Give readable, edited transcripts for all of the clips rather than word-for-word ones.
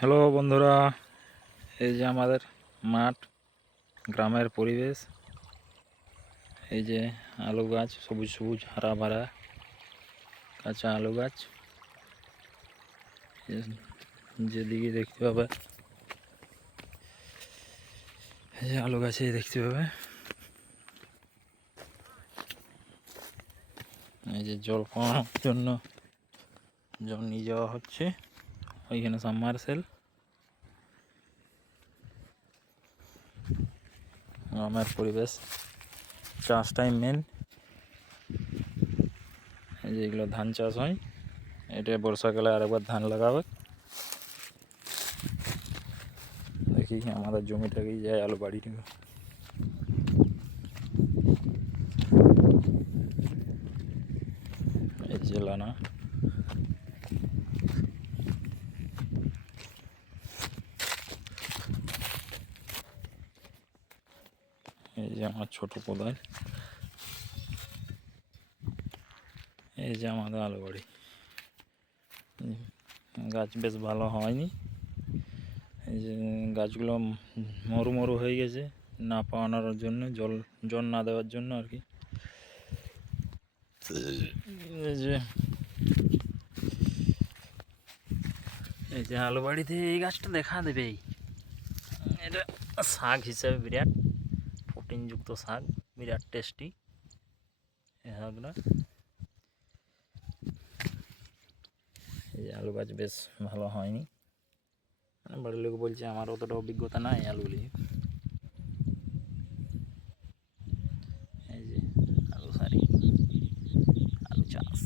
Hello বন্ধুরা, এই যে আমাদের মাঠ, গ্রামের পরিবেশ। এই যে আলু গাছ, সবুজ সবুজ হারা ভরা কাঁচা আলু গাছ। যেদিকে দেখতে পাবে এই যে আলু গাছে দেখতে পাবে। এই যে জল পাওয়ার জন্য জল নিয়ে যাওয়া হচ্ছে ওইখানে সাবমার্সেল। গ্রামের পরিবেশ, চাষটাই মেন। এই যে এগুলো ধান চাষ হয়, এটা বর্ষাকালে আরেকবার ধান লাগাবে। দেখি আমাদের জমিটাকেই যায় আলু বাড়িটাকে। এই যে লানা, এই যে আমার ছোট কোদাল, এই যে আমাদের আলু বাড়ি। গাছ বেশ ভালো হয়নি, এই যে গাছগুলো মরু মরু হয়ে গেছে, না পাওয়ানোর জন্য, জল না দেওয়ার জন্য আর কি। এই যে আলু বাড়িতে এই গাছটা দেখা দেবেই। এটা শাক হিসাবে বিরাট প্রোটিনযুক্ত শাক, বিরাট টেস্টি এই শাকটা। এই যে আলু গাছ বেশ ভালো হয়নি, মানে বাড়ির লোক বলছে, আমার অতটা অভিজ্ঞতা নাই আলু নিয়ে। এই যে আলু সারি, আলু চাষ।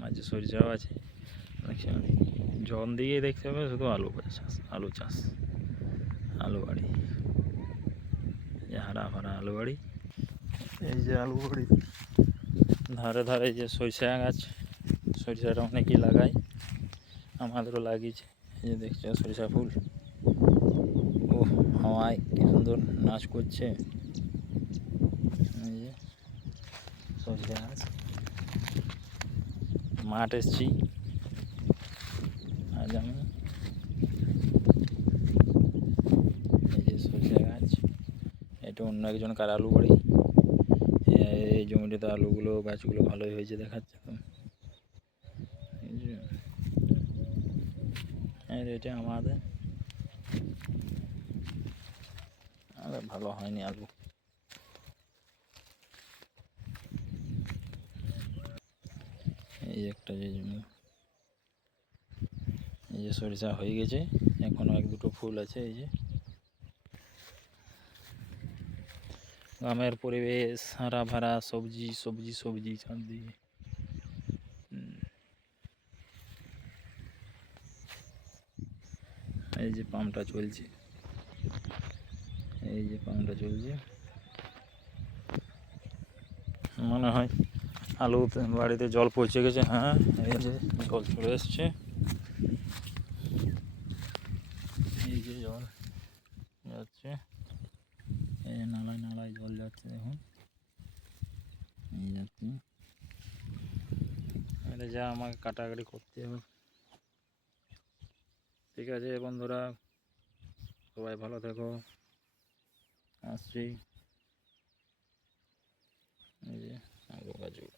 মাঝে সরিষাও আছে, জন দিকে দেখতে হবে শুধু আলু চাষ, আলু চাষ, আলু বাড়ি। হারা ভরা আলু বাড়ি। এই যে আলু বাড়ি ধারে ধারে যে সরিষা গাছ, সরিষাটা অনেকেই লাগায়, আমাদেরও লাগিয়েছে। এই যে দেখছো সরিষা ফুল, ও হাওয়ায় কি সুন্দর নাচ করছে। এই যে সরিষা গাছ, মাঠ এসছি আজ আমি। এই যে সরিষা গাছ, এটা অন্য একজনকার আলু বাড়ি। এই জমিটাতে আলুগুলো, গাছগুলো ভালোই হয়েছে দেখাচ্ছে তো। এই যে এটা আমাদের ভালো হয়নি আলু। এই একটা যে জমি, এই যে সরিষা হয়ে গেছে, এখনো এক দুটো ফুল আছে। এই যে গ্রামের পরিবেশ, হারা ভরা, সবজি সবজি সবজি চারদিকে। এই যে পাম্পটা চলছে, এই যে পাম্পটা চলছে, মনে হয় আলু বাড়িতে জল পৌঁছে গেছে। হ্যাঁ, এই যে জল চলে এসছে, এই যে জল যাচ্ছে, এই নালায় নালায় জল যাচ্ছে দেখুন, এই যাচ্ছে। এটা যা আমাকে কাটাকাটি করতে হবে। ঠিক আছে বন্ধুরা, সবাই ভালো থেকো, আসছি। এই যে আলু গাছগুলো।